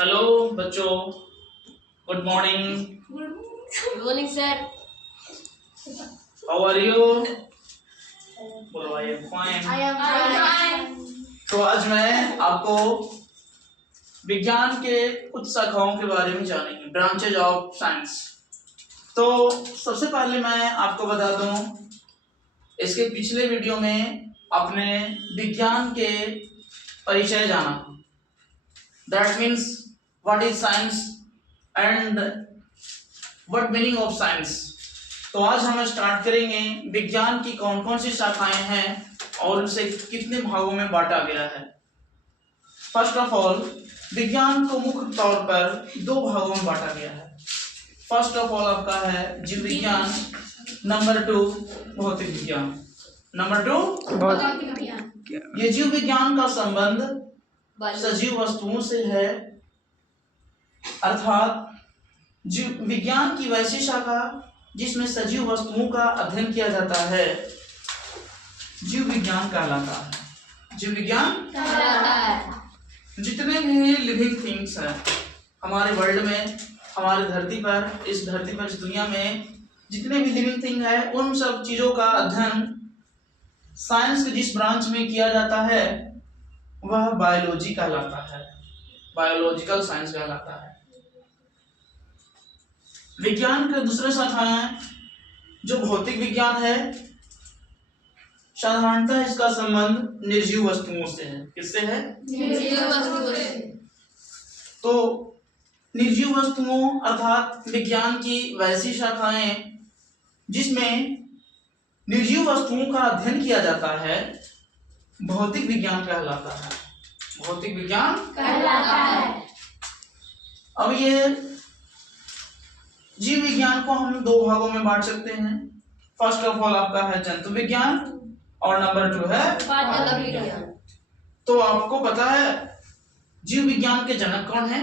Hello बच्चों, good morning. Good morning, sir. How are you? बोलो I am fine. I am fine. तो आज मैं आपको विज्ञान के कुछ शाखाओं के बारे में जानेंगे, ब्रांचेज ऑफ साइंस। तो सबसे पहले मैं आपको बता दूं, इसके पिछले वीडियो में आपने विज्ञान के परिचय जाना, that means what is science and what meaning of science. तो आज हम स्टार्ट करेंगे विज्ञान की कौन कौन सी शाखाएं हैं और उनसे कितने भागों में बांटा गया है। फर्स्ट ऑफ ऑल, विज्ञान को मुख्य तौर पर दो भागों में बांटा गया है। फर्स्ट ऑफ ऑल आपका है जीव विज्ञान, नंबर 2 भौतिक विज्ञान। नंबर 2 ये जीव विज्ञान का संबंध सजीव वस्तुओं से है, अर्थात जीव विज्ञान की वैसी शाखा जिसमें सजीव वस्तुओं का अध्ययन किया जाता है जीव विज्ञान कहलाता है। जीव विज्ञान कहलाता है। जितने भी लिविंग थिंग्स हैं हमारे वर्ल्ड में, हमारी धरती पर, इस धरती पर, इस दुनिया में जितने भी लिविंग थिंग है, उन सब चीजों का अध्ययन साइंस के जिस ब्रांच में किया जाता है वह बायोलॉजी कहलाता है, बायोलॉजिकल साइंस कहलाता है। विज्ञान के दूसरे शाखाएं जो भौतिक विज्ञान है, साधारणतः इसका संबंध निर्जीव वस्तुओं से है। किससे है? निर्जीव वस्तुओं से। तो निर्जीव वस्तुओं अर्थात विज्ञान की वैसी शाखाएं जिसमें निर्जीव वस्तुओं का अध्ययन किया जाता है भौतिक विज्ञान कहलाता है। भौतिक विज्ञान कहलाता है। अब ये जीव विज्ञान को हम दो भागों में बांट सकते हैं। फर्स्ट ऑफ ऑल आपका है जंतु विज्ञान और नंबर 2 है पादप विज्ञान। तो आपको पता है जीव विज्ञान के जनक कौन है?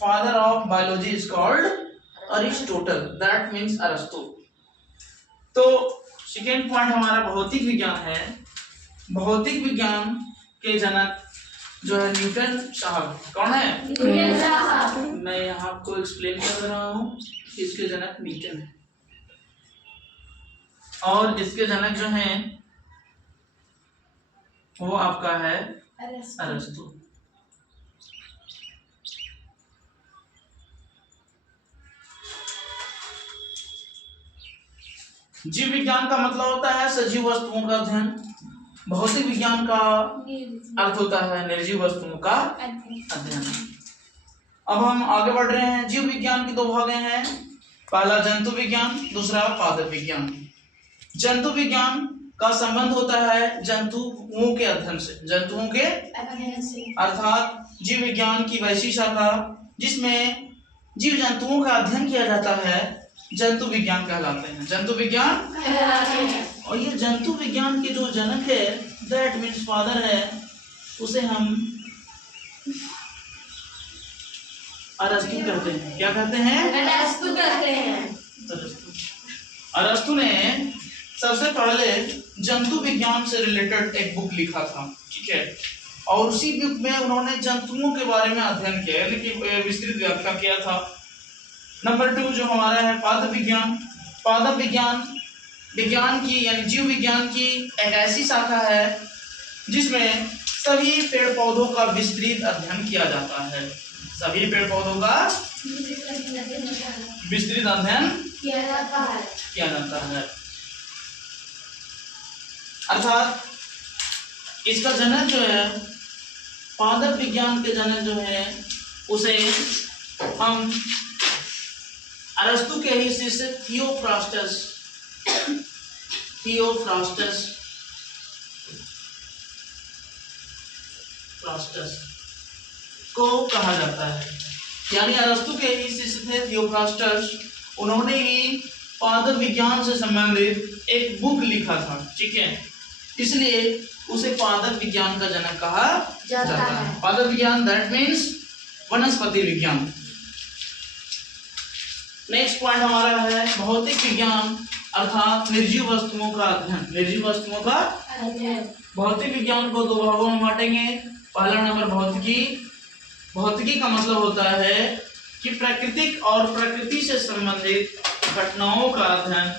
Father of biology is called Aristotle, that means अरस्तु। तो सेकेंड पॉइंट हमारा भौतिक विज्ञान है। भौतिक विज्ञान के जनक जो है न्यूटन साहब। कौन है? न्यूटन साहब। मैं यहाँ आपको एक्सप्लेन कर रहा हूँ, इसके जनक न्यूटन है और इसके जनक जो हैं वो आपका है अरस्तु। जीव विज्ञान का मतलब होता है सजीव वस्तुओं का अध्ययन। भौतिक विज्ञान का अर्थ होता है निर्जीव वस्तुओं का अध्ययन। अब हम आगे बढ़ रहे हैं। जीव विज्ञान की दो भाग हैं, पहला जंतु विज्ञान, दूसरा पादप विज्ञान। जंतु विज्ञान का संबंध होता है जंतुओं के अध्ययन से, जंतुओं के अर्थात जीव विज्ञान की वैसी शाखा जिसमें जीव जंतुओं का अध्ययन किया जाता है जंतु विज्ञान कहलाते हैं। जंतु विज्ञान कहलाते हैं। और ये जंतु विज्ञान के जो जनक है, दैट मीन्स फादर है, उसे हम अरस्तु कहते हैं। क्या कहते हैं? अरस्तु कहते हैं। अरस्तु ने सबसे पहले जंतु विज्ञान से रिलेटेड एक बुक लिखा था, ठीक है, और उसी बुक में उन्होंने जंतुओं के बारे में अध्ययन किया, यानी कि विस्तृत व्याख्या किया था। नंबर 2 जो हमारा है पादप विज्ञान। पादप विज्ञान विज्ञान की यानी जीव विज्ञान की एक ऐसी शाखा है जिसमें सभी पेड़ पौधों का विस्तृत अध्ययन किया जाता है। सभी पेड़ पौधों का विस्तृत अध्ययन किया जाता है। अर्थात इसका जनक जो है, पादप विज्ञान के जनक जो है, उसे हम अरस्तु के ही शिष्य थियोफ्रास्टस को कहा जाता है। यानी अरस्तु के ही शिष्य थे थियोफ्रास्टस। उन्होंने ही पादप विज्ञान से संबंधित एक बुक लिखा था, ठीक है, इसलिए उसे पादप विज्ञान का जनक कहा जाता है। पादप विज्ञान दैट मीन्स वनस्पति विज्ञान। नेक्स्ट पॉइंट हमारा है भौतिक विज्ञान अर्थात निर्जीव वस्तुओं का अध्ययन। निर्जीव वस्तुओं का अध्ययन। भौतिक विज्ञान को दो भागों में बांटेंगे। पहला नंबर भौतिकी भौतिकी का मतलब होता है कि प्राकृतिक और प्रकृति से संबंधित घटनाओं का अध्ययन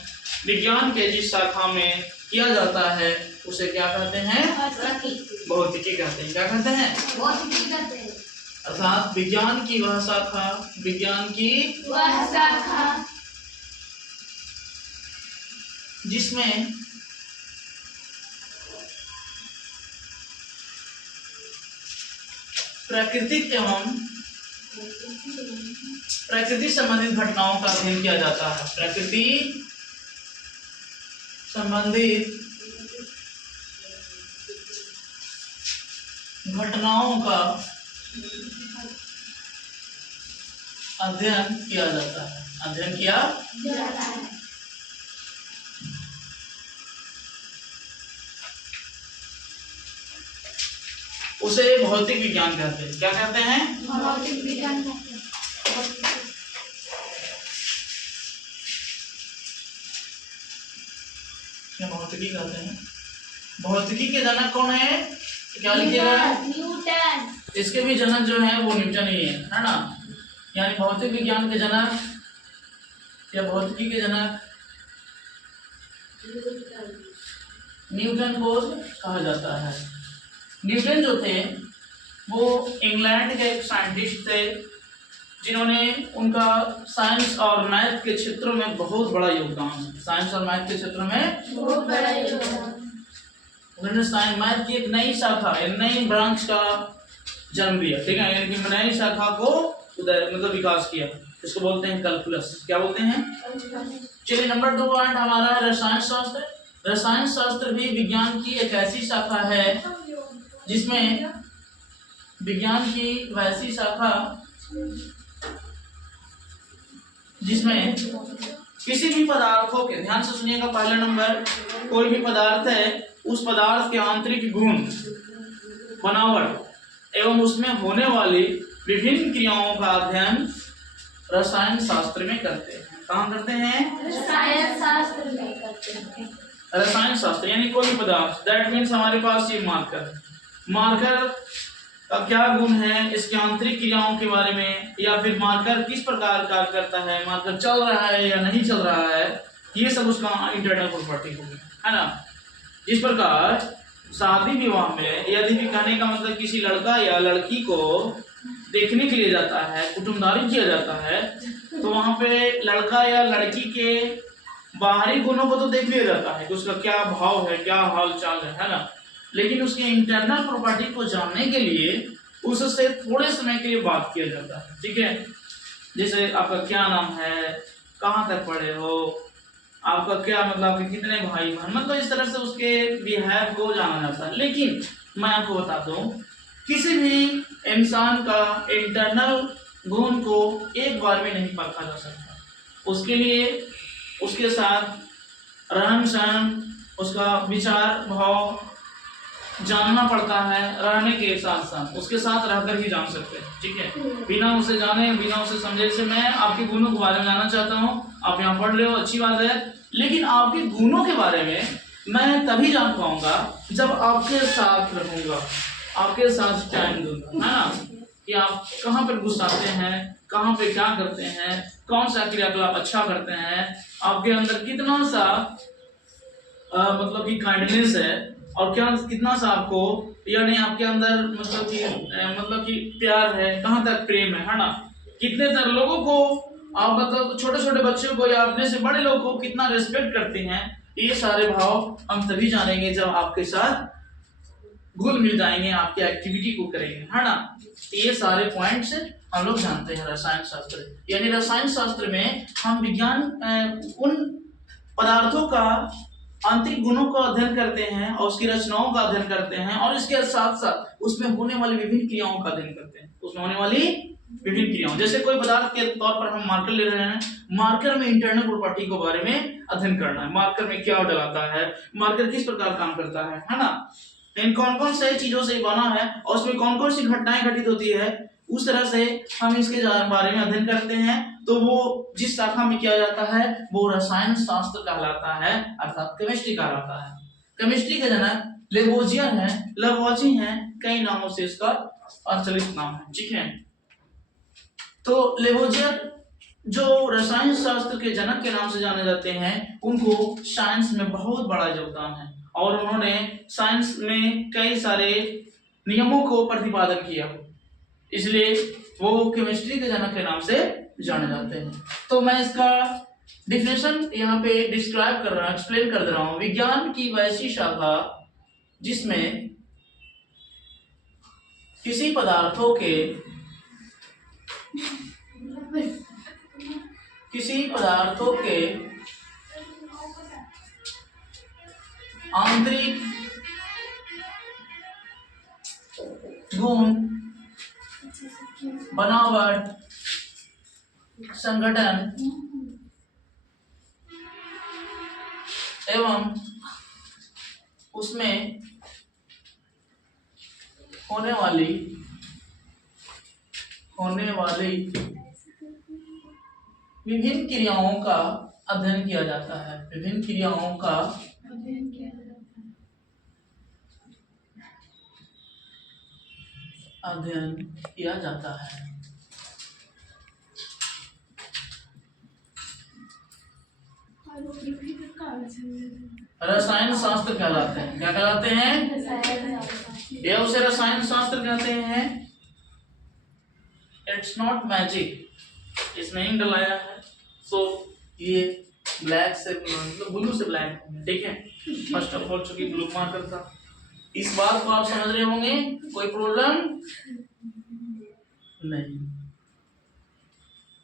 विज्ञान के जिस शाखा में किया जाता है उसे क्या कहते हैं? भौतिकी कहते हैं। क्या कहते हैं? भौतिकी कहते हैं। अर्थात विज्ञान की वह शाखा, विज्ञान की वह शाखा जिसमें प्राकृतिक एवं प्रकृति संबंधित घटनाओं का अध्ययन किया जाता है। प्रकृति संबंधित घटनाओं का अध्ययन किया जाता है। अध्ययन किया जाता है। उसे भौतिक विज्ञान कहते हैं। क्या कहते हैं? भौतिक विज्ञान कहते हैं। क्या भौतिकी कहते हैं? भौतिकी के जनक कौन है? क्या लिखिएगा? न्यूटन। इसके भी जनक जो है वो न्यूटन ही है ना? यानी भौतिक विज्ञान के जनक या भौतिकी के जनक न्यूटन को कहा जाता है। न्यूटन जो थे वो इंग्लैंड के एक साइंटिस्ट थे जिन्होंने उनका साइंस और मैथ के क्षेत्रों में बहुत बड़ा योगदान है। साइंस और मैथ के क्षेत्रों में बहुत बड़ा योगदान। उन्होंने साइंस मैथ की एक नई शाखा, एक नई ब्रांच का जन्म दिया। ठीक है, यानी कि नई शाखा को मतलब विकास किया। इसको बोलते हैं कैलकुलस। क्या बोलते हैं? चलिए, नंबर 2 पॉइंट हमारा है रसायन शास्त्र। रसायन शास्त्र भी विज्ञान की एक ऐसी शाखा है जिसमें विज्ञान की वैसी शाखा जिसमें किसी भी पदार्थों के, ध्यान से सुनिएगा, पहला नंबर, कोई भी पदार्थ है उस पदार्थ के आंतरिक गुण, बनावट एवं उसमें होने वाली विभिन्न क्रियाओं का अध्ययन रसायन शास्त्र में करते हैं। कहाँ करते हैं? रसायन शास्त्र में करते हैं। रसायन शास्त्र यानी कोई भी पदार्थ, दैट मीन्स हमारे पास ये मार्कर का क्या गुण है, इसकी आंतरिक क्रियाओं के बारे में, या फिर मार्कर किस प्रकार कार्य करता है, मार्कर चल रहा है या नहीं चल रहा है, ये सब उसका इंटरनल प्रॉपर्टी होगी, है ना। इस प्रकार शादी विवाह में यदि भी कहने का मतलब किसी लड़का या लड़की को देखने के लिए जाता है, कुटुंबधारी किया जाता है, तो वहां पे लड़का या लड़की के बाहरी गुणों को तो देख लिया जाता है कि उसका क्या भाव है, क्या हाल चाल है ना। लेकिन उसके इंटरनल प्रॉपर्टी को जानने के लिए उससे थोड़े समय के लिए बात किया जाता है। ठीक है, जैसे आपका क्या नाम है, कहाँ तक पढ़े हो, आपका क्या मतलब, आपके कितने भाई बहन, मतलब इस तरह से उसके बिहेव को जाना जाता है। लेकिन मैं आपको बताता हूँ, किसी भी इंसान का इंटरनल गुण को एक बार में नहीं परखा जा सकता। उसके लिए उसके साथ रहन सहन, उसका विचार भाव जानना पड़ता है। रहने के साथ साथ उसके साथ रहकर ही जान सकते हैं। ठीक है, बिना उसे जाने, बिना उसे समझे। से मैं आपके गुणों के बारे में जानना चाहता हूँ, आप यहाँ पढ़ रहे हो, अच्छी बात है, लेकिन आपके गुणों के बारे में मैं तभी जान पाऊंगा जब आपके साथ रहूंगा, आपके साथ टाइम दूंगा, है ना, कि आप कहाँ पर गुस्साते हैं, कहाँ पे क्या करते हैं, कौन सा क्रियाकलाप अच्छा करते हैं, आपके अंदर कितना सा मतलब कि काइंडनेस है, और क्या कितना सा आपको, यानी आपके अंदर मतलब कि प्यार है, कहाँ तक प्रेम है ना, कितने तरह लोगों को आप मतलब छोटे छोटे बच्चों को या अपने से बड़े लोगों को कितना रिस्पेक्ट करते हैं। ये सारे भाव हम तभी जानेंगे जब आपके साथ घुल मिल जाएंगे, आपकी एक्टिविटी को करेंगे, है ना। ये सारे पॉइंट्स हम लोग जानते हैं रसायन शास्त्र। यानी रसायन शास्त्र में हम विज्ञान उन पदार्थों का आंतरिक गुणों का अध्ययन करते हैं और उसकी रचनाओं का अध्ययन करते हैं, और इसके साथ साथ उसमें होने वाली विभिन्न क्रियाओं का अध्ययन करते हैं। उसमें होने वाली विभिन्न क्रियाओं, जैसे कोई पदार्थ के तौर पर हम मार्कर ले रहे हैं, मार्कर में इंटरनल प्रॉपर्टी के बारे में अध्ययन करना है। मार्कर में क्या डलाता है, मार्कर किस प्रकार काम करता है ना, इन कौन कौन से चीजों से बना है और उसमें कौन कौन सी घटनाएं घटित होती है, उस तरह से हम इसके बारे में अध्ययन करते हैं। तो वो जिस शाखा में किया जाता है वो रसायन शास्त्र कहलाता है, अर्थात केमिस्ट्री कहलाता है। केमिस्ट्री के जनक लेवोजियर हैं, लवोजी हैं, कई नामों से इसका प्रचलित नाम है। ठीक है। तो लेवोजियर जो रसायन शास्त्र के जनक के नाम से जाने जाते हैं, उनको साइंस में बहुत बड़ा योगदान है और उन्होंने साइंस में कई सारे नियमों को प्रतिपादन किया, इसलिए वो केमिस्ट्री के जनक के नाम से जाने जाते हैं। तो मैं इसका डिफिनेशन यहाँ पे डिस्क्राइब कर रहा हूँ, एक्सप्लेन कर दे रहा हूँ। विज्ञान की वैसी शाखा जिसमें किसी पदार्थों के आंतरिक गुण, बनावट, संगठन एवं उसमें होने वाली विभिन्न क्रियाओं का अध्ययन किया जाता है। विभिन्न क्रियाओं का अध्ययन किया जाता है। रसायन शास्त्र कहलाते हैं। क्या कहलाते हैं? ये उसे रसायन शास्त्र कहते हैं। इट्स नॉट मैजिक, इसमें इंक डलाया है, सो ये ब्लैक से मतलब ब्लू से ब्लैक, ठीक है। फर्स्ट ऑफ ऑल चूंकि ब्लू मार्कर था, इस बात को आप समझ रहे होंगे, कोई प्रॉब्लम नहीं।